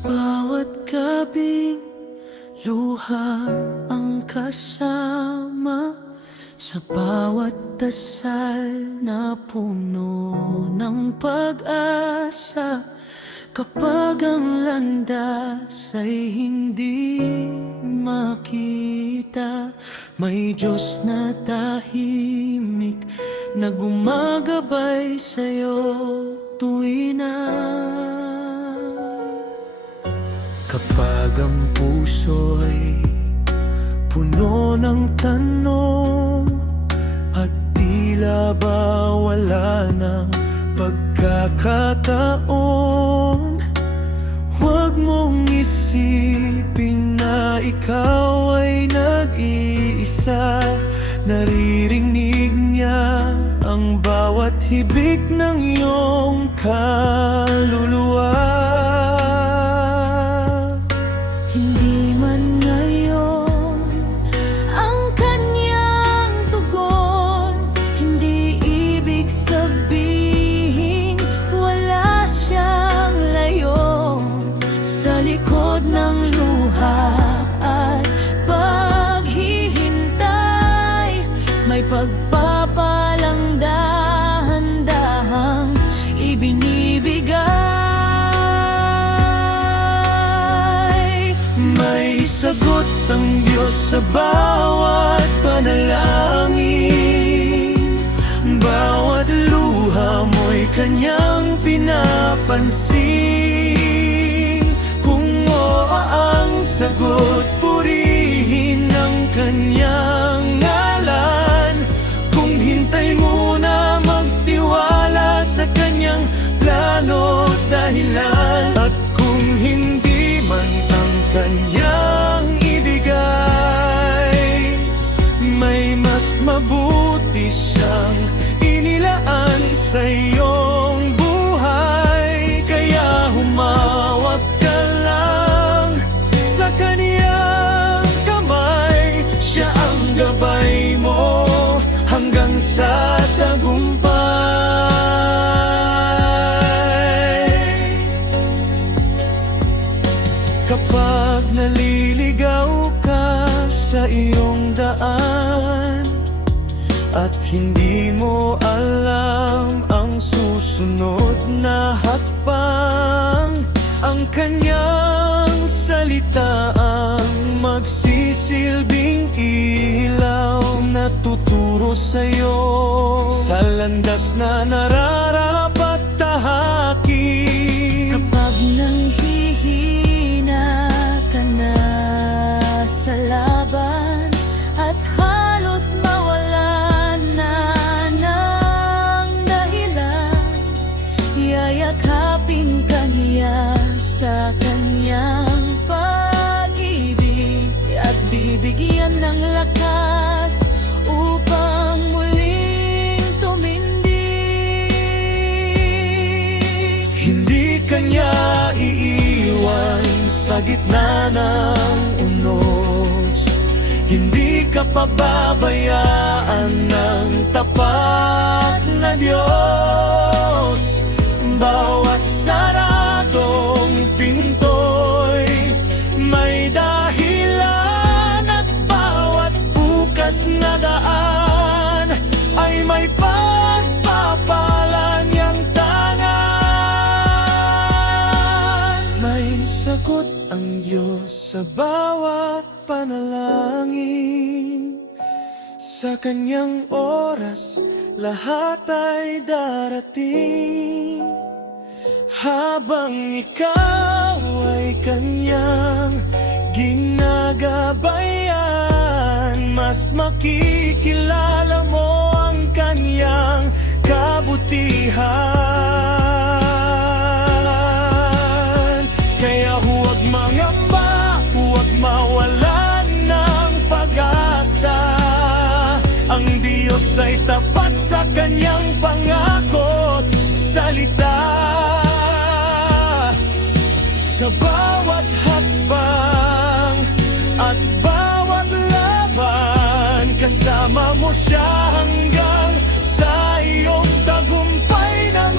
Bawat gabing luha ang kasama, sa bawat dasal na puno ng pag-asa. Kapag ang landas ay hindi makita, may Diyos na tahimik na gumagabay sa'yo tuwi na. Kapag ang puso'y puno ng tanong at tila ba wala ng pagkakataon, huwag mong isipin na ikaw ay nag-iisa. Naririnig niya ang bawat hibik ng iyong kaluluwa. Hindi man ngayon ang kanyang tugon, hindi ibig sabihin wala siyang layo. Sa likod ng luha at paghihintay, may pagpapalang dahan-dahang ibinibigay. May sagot ang Diyos sa bawat panalangin, bawat luha mo'y kanyang pinapansin. Kung oo ang sagot, purihin ang kanyang ngalan. Kung hintay muna, magtiwala sa kanyang plano at dahilan. At kung hindi man ang kanyang ibigay, may mas mabuti siyang inilaan sa iyong buhay. Kaya humawak ka lang sa kaniyang kamay, siya ang gabay mo hanggang sa tagumpay. Kapag naliligaw ka sa iyong daan at hindi mo alam ang susunod na hakbang, ang kanyang salita ang magsisilbing ilaw na tuturo sa'yo sa landas na nararapat tahakin. Kapag nanghihina ka na sa laban at halos mawalan na ng dahilan, yayakapin ka niya sa kanyang pag-ibig at bibigyan ng lakas upang muling tumindig. Hindi kanya iiwan sa gitna ng unos, hindi ka pababayaan ng tapat na Diyos. Bawat saradong pinto'y may dahilan at bawat bukas na daan ay may pagpapala niyang tangan. May sagot ang Diyos sa bawat panalangin, sa kanyang oras lahat ay darating. Habang ikaw ay kanyang ginagabayan, mas makikilala mo ang kanyang kabutihan. Kaya huwag mangamba, huwag mawalan ng pag-asa. Ang Diyos ay tapat sa kanyang pangako at salita. Sa bawat hakbang at bawat laban, kasama mo siya hanggang sa iyong tagumpay na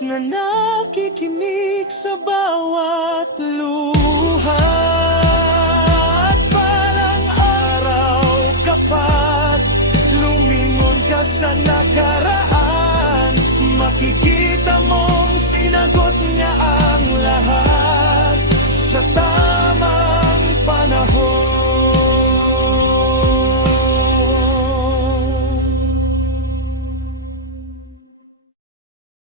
Diyos na nakikinig sa bawat